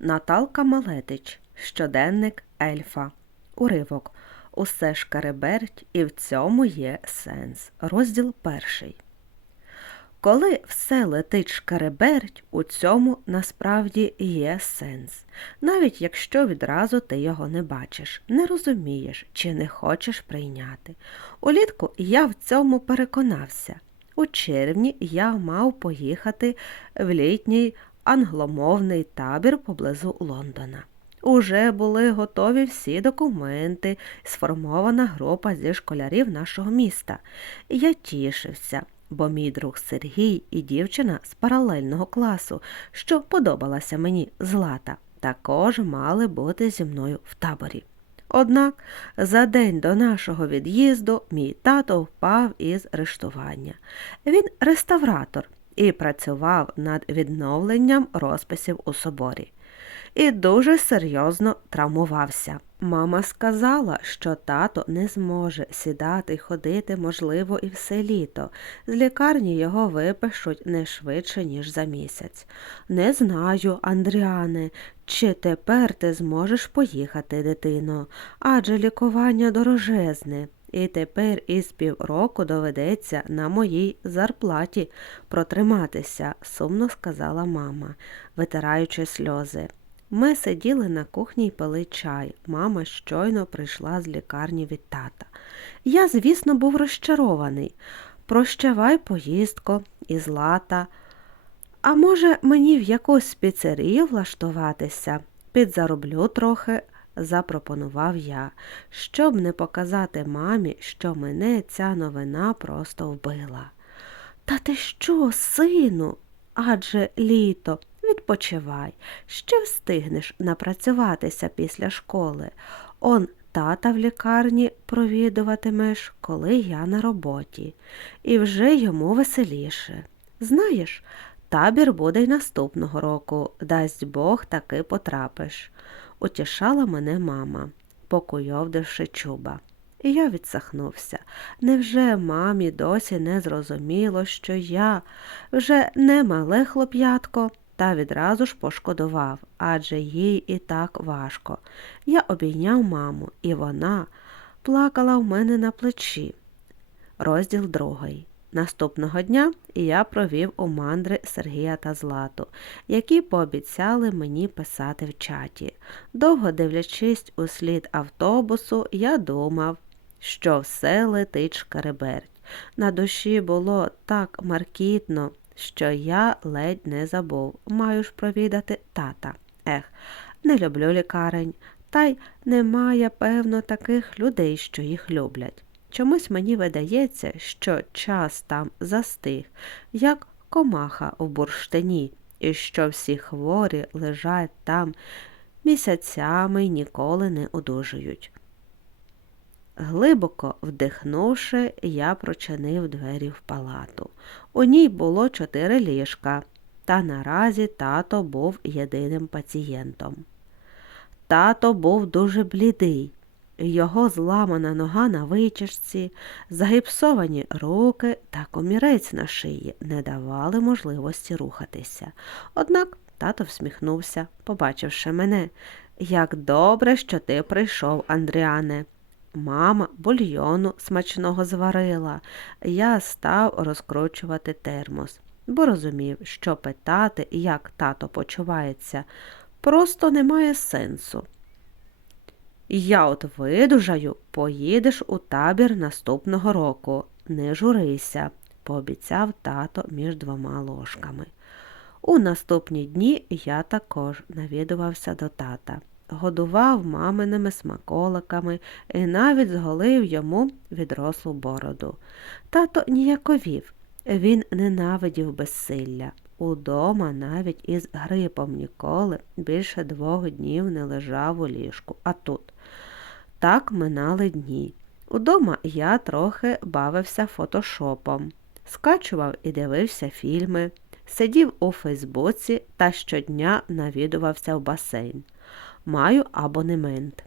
Наталка Малетич. Щоденник Ельфа. Уривок. Усе шкареберть, і в цьому є сенс. Розділ перший. Коли все летить шкареберть, у цьому насправді є сенс. Навіть якщо відразу ти його не бачиш, не розумієш чи не хочеш прийняти. Улітку я в цьому переконався. У червні я мав поїхати в літній англомовний табір поблизу Лондона. Уже були готові всі документи, сформована група зі школярів нашого міста. Я тішився, бо мій друг Сергій і дівчина з паралельного класу, що подобалася мені злата, також мали бути зі мною в таборі. Однак за день до нашого від'їзду мій тато впав із рештування. Він реставратор і працював над відновленням розписів у соборі. І дуже серйозно травмувався. Мама сказала, що тато не зможе сідати й ходити, можливо, і все літо. З лікарні його випишуть не швидше, ніж за місяць. Не знаю, Андріане, чи тепер ти зможеш поїхати, дитино, адже лікування дорожезне. І тепер із півроку доведеться на моїй зарплаті протриматися, сумно сказала мама, витираючи сльози. Ми сиділи на кухні й пили чай. Мама щойно прийшла з лікарні від тата. Я, звісно, був розчарований. Прощавай поїздко і злата. А може, мені в якусь піцерію влаштуватися? Підзароблю трохи, запропонував я, щоб не показати мамі, що мене ця новина просто вбила. Та ти що, сину? Адже літо, відпочивай, ще встигнеш напрацюватися після школи. Он тата в лікарні провідуватимеш, коли я на роботі, і вже йому веселіше. Знаєш, табір буде й наступного року, дасть Бог таки потрапиш, утішала мене мама, покуйовдивши чуба. І я відсахнувся. Невже мамі досі не зрозуміло, що я вже не мале хлоп'ятко, та відразу ж пошкодував, адже їй і так важко. Я обійняв маму, і вона плакала в мене на плечі. Розділ другий. Наступного дня я провів у мандри Сергія та Злату, які пообіцяли мені писати в чаті. Довго дивлячись у слід автобусу, я думав, що все летить шкареберть. На душі було так маркітно, що я ледь не забув. Маю ж провідати тата. Ех, не люблю лікарень, та й немає, певно, таких людей, що їх люблять. Чомусь мені видається, що час там застиг, як комаха у бурштині, і що всі хворі лежать там місяцями й ніколи не одужують. Глибоко вдихнувши, я прочинив двері в палату. У ній було чотири ліжка, та наразі тато був єдиним пацієнтом. Тато був дуже блідий. Його зламана нога на витяжці, загіпсовані руки та комірець на шиї не давали можливості рухатися. Однак тато всміхнувся, побачивши мене. Як добре, що ти прийшов, Андріане. Мама бульйону смачного зварила. Я став розкручувати термос, бо розумів, що питати, як тато почувається, просто немає сенсу. Я от видужаю, поїдеш у табір наступного року. Не журися, пообіцяв тато між двома ложками. У наступні дні я також навідувався до тата годував маминими смаколиками і навіть зголив йому відрослу бороду. Тато ніяковів, він ненавидів безсилля. Удома навіть із грипом ніколи більше двох днів не лежав у ліжку, а тут. Так минали дні. Удома я трохи бавився фотошопом, скачував і дивився фільми, сидів у Фейсбуці та щодня навідувався в басейн маю абонемент.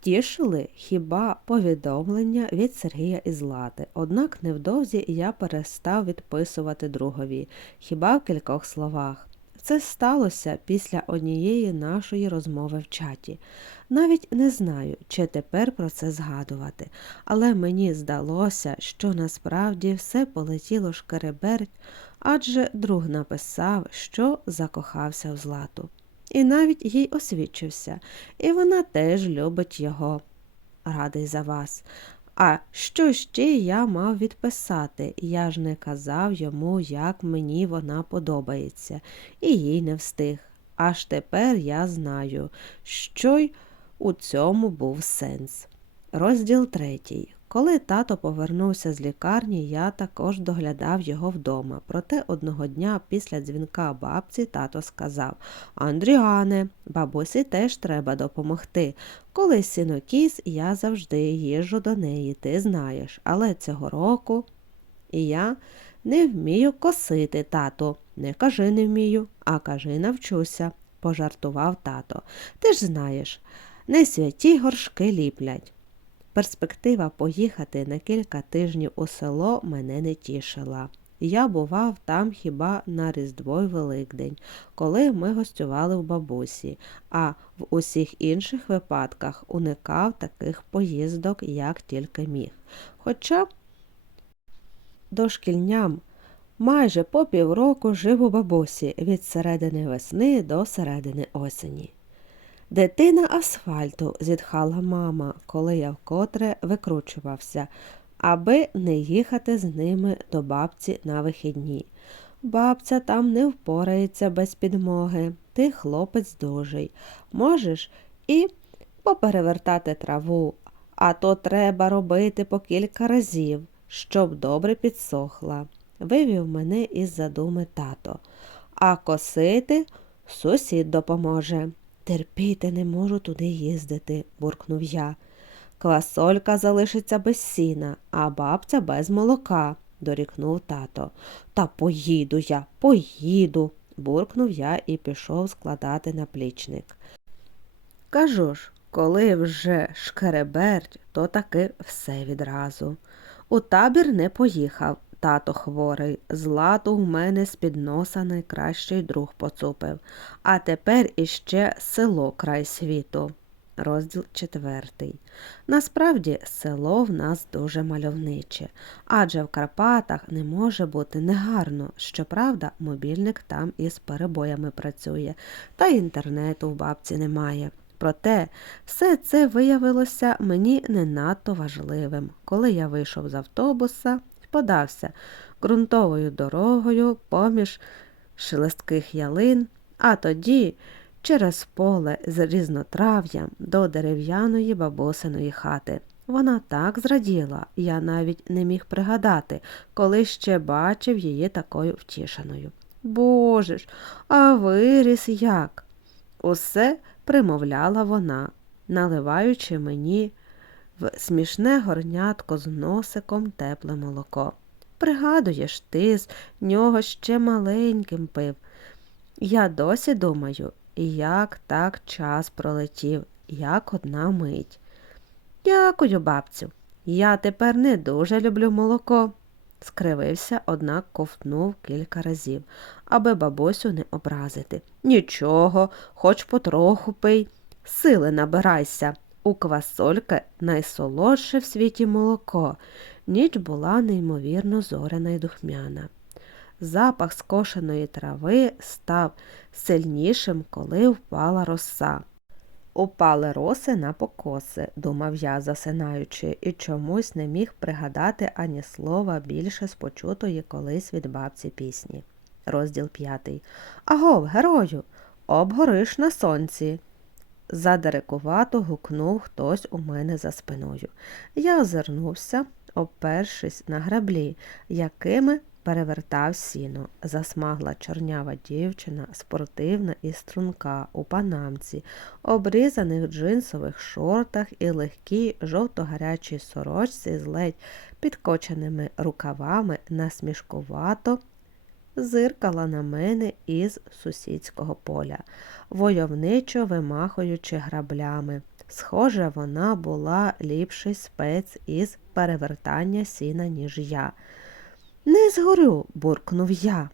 Тішили хіба повідомлення від Сергія і Злати, однак невдовзі я перестав відписувати другові, хіба в кількох словах. Це сталося після однієї нашої розмови в чаті. Навіть не знаю, чи тепер про це згадувати, але мені здалося, що насправді все полетіло шкереберть, адже друг написав, що закохався в злату. І навіть їй освічився, і вона теж любить його. Радий за вас. А що ще я мав відписати? Я ж не казав йому, як мені вона подобається, і їй не встиг. Аж тепер я знаю, що й у цьому був сенс. Розділ третій. Коли тато повернувся з лікарні, я також доглядав його вдома. Проте одного дня після дзвінка бабці тато сказав Андріане, бабусі теж треба допомогти. Коли сінокіс, я завжди їжджу до неї, ти знаєш, але цього року і я не вмію косити, тато. Не кажи не вмію, а кажи навчуся, пожартував тато. Ти ж знаєш, не святі горшки ліплять. Перспектива поїхати на кілька тижнів у село мене не тішила. Я бував там хіба на Різдво й Великдень, коли ми гостювали в бабусі, а в усіх інших випадках уникав таких поїздок, як тільки міг. Хоча дошкільням майже по півроку жив у бабусі від середини весни до середини осені. Дитина асфальту, зітхала мама, коли я вкотре викручувався, аби не їхати з ними до бабці на вихідні. Бабця там не впорається без підмоги. Ти хлопець дужий. Можеш і поперевертати траву, а то треба робити по кілька разів, щоб добре підсохла. Вивів мене із задуми тато. А косити сусід допоможе. Терпіти не можу туди їздити, буркнув я. Квасолька залишиться без сіна, а бабця без молока, дорікнув тато. Та поїду я, поїду, буркнув я і пішов складати наплічник. Кажу ж, коли вже шкереберть, то таки все відразу. У табір не поїхав, тато хворий, злату в мене з-під носа найкращий друг поцупив, а тепер іще село край світу. Розділ четвертий. Насправді село в нас дуже мальовниче, адже в Карпатах не може бути негарно. Щоправда, мобільник там із перебоями працює, та інтернету в бабці немає. Проте все це виявилося мені не надто важливим. Коли я вийшов з автобуса, подався ґрунтовою дорогою поміж шелестких ялин, а тоді через поле з різнотрав'ям до дерев'яної бабусиної хати. Вона так зраділа, я навіть не міг пригадати, коли ще бачив її такою втішеною. Боже ж, а виріс як? Усе примовляла вона, наливаючи мені в смішне горнятко з носиком тепле молоко. Пригадуєш, ти з нього ще маленьким пив. Я досі думаю, як так час пролетів, як одна мить. Дякую, бабцю. Я тепер не дуже люблю молоко. Скривився, однак ковтнув кілька разів, аби бабусю не образити. Нічого, хоч потроху пий, сили набирайся. У квасольки найсолодше в світі молоко. Ніч була неймовірно зоряна й духмяна. Запах скошеної трави став сильнішим, коли впала роса. Упали роси на покоси, думав я, засинаючи, і чомусь не міг пригадати ані слова більше з почутої колись від бабці пісні. Розділ п'ятий. Агов, герою, обгориш на сонці. Задерекувато гукнув хтось у мене за спиною. Я озирнувся, опершись на граблі, якими перевертав сіно. Засмагла чорнява дівчина, спортивна і струнка у панамці, обрізаних джинсових шортах і легкій жовто-гарячій сорочці з ледь підкоченими рукавами насмішкувато зиркала на мене із сусідського поля, войовничо вимахуючи граблями. Схоже, вона була ліпший спец із перевертання сіна, ніж я. Не згорю, буркнув я.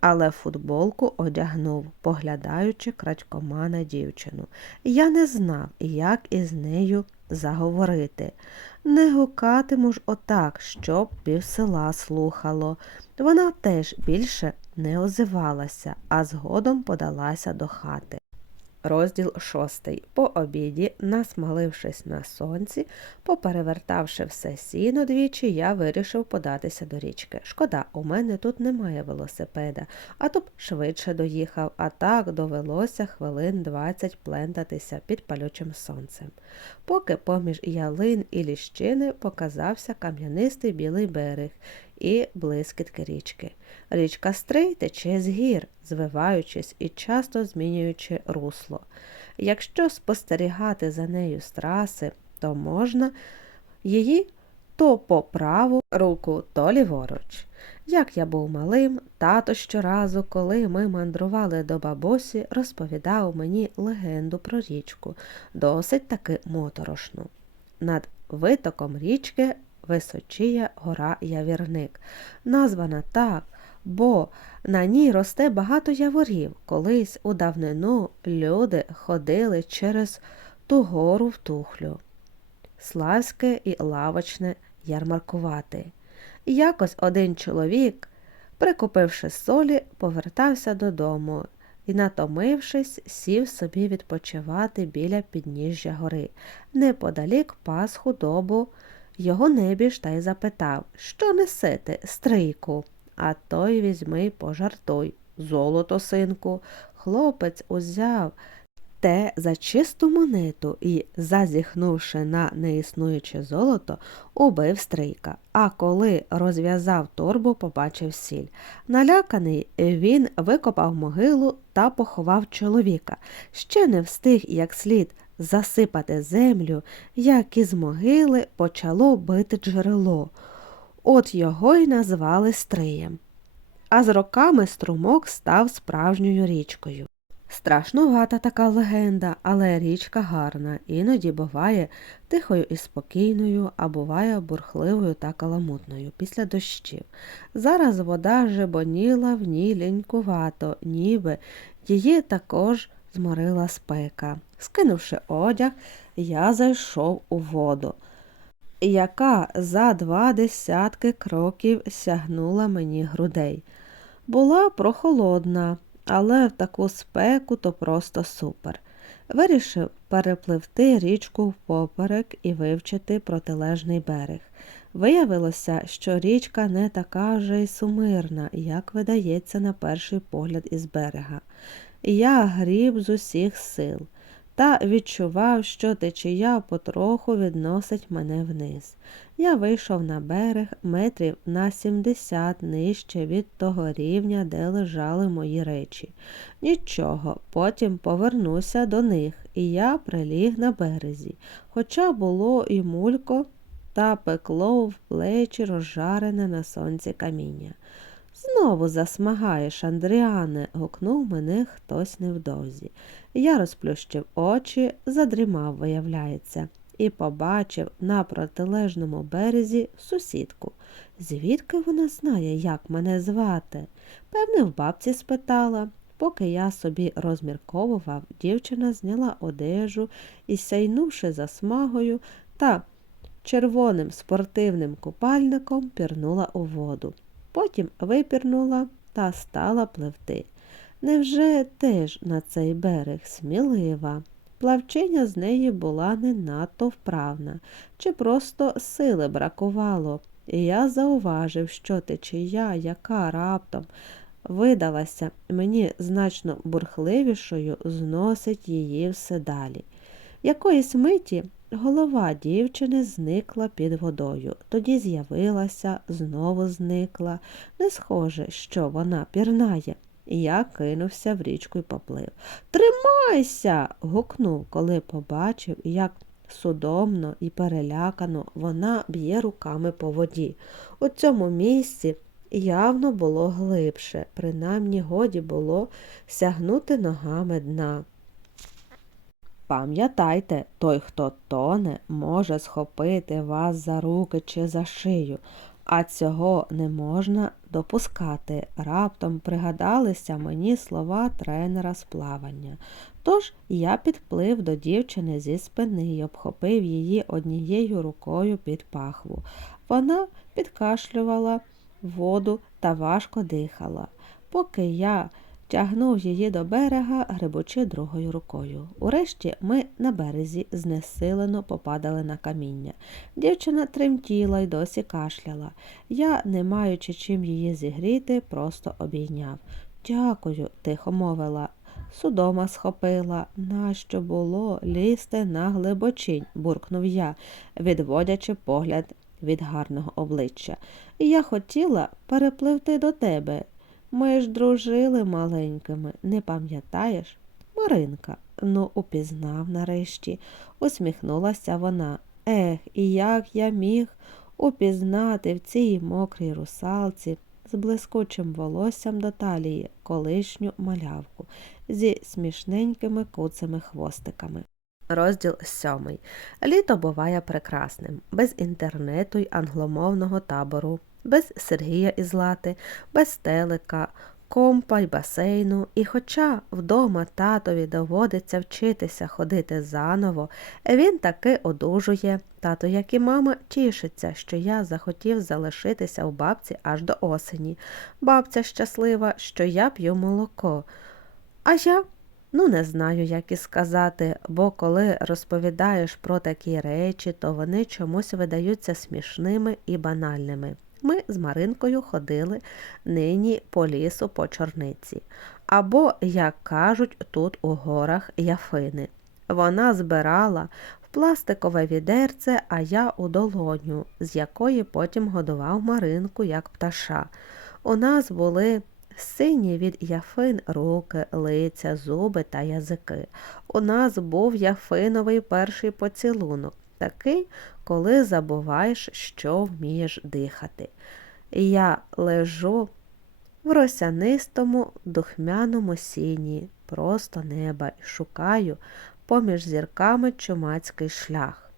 Але футболку одягнув, поглядаючи крадькома на дівчину. Я не знав, як із нею заговорити. Не гукатиму ж отак, щоб півсела слухало. Вона теж більше не озивалася, а згодом подалася до хати. Розділ шостий. По обіді, насмалившись на сонці, поперевертавши все сіно двічі, я вирішив податися до річки. Шкода, у мене тут немає велосипеда, а то б швидше доїхав, а так довелося хвилин двадцять плентатися під палючим сонцем. Поки поміж ялин і ліщини показався кам'янистий білий берег і блискітки річки. Річка Стрий тече з гір, звиваючись і часто змінюючи русло. Якщо спостерігати за нею з траси, то можна її то по праву руку, то ліворуч. Як я був малим, тато щоразу, коли ми мандрували до бабусі, розповідав мені легенду про річку, досить таки моторошну. Над витоком річки височіє гора Явірник, названа так, бо на ній росте багато яворів. Колись у давнину люди ходили через ту гору в тухлю. Славське і лавочне ярмаркувати. Якось один чоловік, прикупивши солі, повертався додому і, натомившись, сів собі відпочивати біля підніжжя гори. Неподалік пас худобу його небіж та й запитав Що несете, стрийку? А той візьми пожартуй. Золото, синку. Хлопець узяв те за чисту монету і, зазіхнувши на неіснуюче золото, убив стрийка. А коли розв'язав торбу, побачив сіль. Наляканий, він викопав могилу та поховав чоловіка. Ще не встиг як слід засипати землю, як із могили почало бити джерело. От його й назвали Стриєм. А з роками струмок став справжньою річкою. Страшнувата така легенда, але річка гарна, іноді буває тихою і спокійною, а буває бурхливою та каламутною після дощів. Зараз вода жебоніла в ній лінькувато, ніби її також зморила спека. Скинувши одяг, я зайшов у воду, яка за два десятки кроків сягнула мені грудей. Була прохолодна, але в таку спеку то просто супер. Вирішив перепливти річку впоперек і вивчити протилежний берег. Виявилося, що річка не така вже й сумирна, як видається на перший погляд із берега. Я гріб з усіх сил та відчував, що течія потроху відносить мене вниз. Я вийшов на берег метрів на 70 нижче від того рівня, де лежали мої речі. Нічого, потім повернуся до них, і я приліг на березі, хоча було і мулько та пекло в плечі розжарене на сонці каміння. Знову засмагаєш, Андріане, гукнув мене хтось невдовзі. Я розплющив очі, задрімав, виявляється, і побачив на протилежному березі сусідку. Звідки вона знає, як мене звати? Певне, в бабці спитала. Поки я собі розмірковував, дівчина зняла одежу і, сяйнувши засмагою та червоним спортивним купальником, пірнула у воду. Потім випірнула та стала пливти. Невже теж на цей берег смілива? Плавчиня з неї була не надто вправна, чи просто сили бракувало, і я зауважив, що течія, яка раптом видалася мені значно бурхливішою, зносить її все далі. Якоїсь миті голова дівчини зникла під водою, тоді з'явилася, знову зникла. Не схоже, що вона пірнає. Я кинувся в річку і поплив. Тримайся. гукнув, коли побачив, як судомно і перелякано вона б'є руками по воді. У цьому місці явно було глибше, принаймні годі було сягнути ногами дна. Пам'ятайте, той, хто тоне, може схопити вас за руки чи за шию, А цього не можна допускати. Раптом пригадалися мені слова тренера з плавання. Тож я підплив до дівчини зі спини і обхопив її однією рукою під пахву. Вона підкашлювала воду та важко дихала. Поки я тягнув її до берега, грибучи другою рукою. Урешті ми на березі знесилено попадали на каміння. Дівчина тремтіла й досі кашляла. Я, не маючи чим її зігріти, просто обійняв. Дякую, тихо мовила. Судома схопила. Нащо було лізти на глибочинь, буркнув я, відводячи погляд від гарного обличчя. І я хотіла перепливти до тебе. Ми ж дружили маленькими, не пам'ятаєш? Маринка, ну, упізнав нарешті, усміхнулася вона. Ех, і як я міг упізнати в цій мокрій русалці з блискучим волоссям до талії колишню малявку зі смішненькими куцими хвостиками. Розділ сьомий. Літо буває прекрасним, без інтернету й англомовного табору, без Сергія із Лати, без телека, компа й басейну, і хоча вдома татові доводиться вчитися ходити заново, він таки одужує. Тато, як і мама, тішиться, що я захотів залишитися у бабці аж до осені. Бабця щаслива, що я п'ю молоко. А я Ну, не знаю, як і сказати, бо коли розповідаєш про такі речі, то вони чомусь видаються смішними і банальними. Ми з Маринкою ходили нині по лісу по чорниці. Або, як кажуть, тут у горах яфини. Вона збирала в пластикове відерце, а я у долоню, з якої потім годував Маринку як пташа. У нас були сині від яфин руки, лиця, зуби та язики. У нас був яфиновий перший поцілунок, такий, коли забуваєш, що вмієш дихати. Я лежу в росянистому духмяному сіні, просто неба і шукаю поміж зірками чумацький шлях.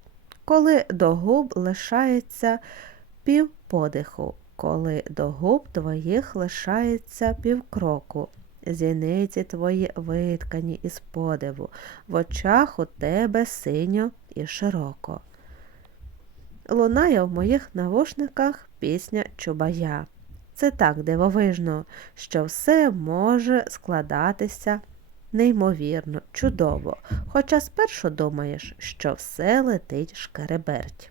Коли до губ лишається пів подиху, коли до губ твоїх лишається півкроку. Зіниці твої виткані із подиву, в очах у тебе синьо і широко. Лунає в моїх навушниках пісня Чубая. Це так дивовижно, що все може складатися неймовірно, чудово, хоча спершу думаєш, що все летить шкереберть.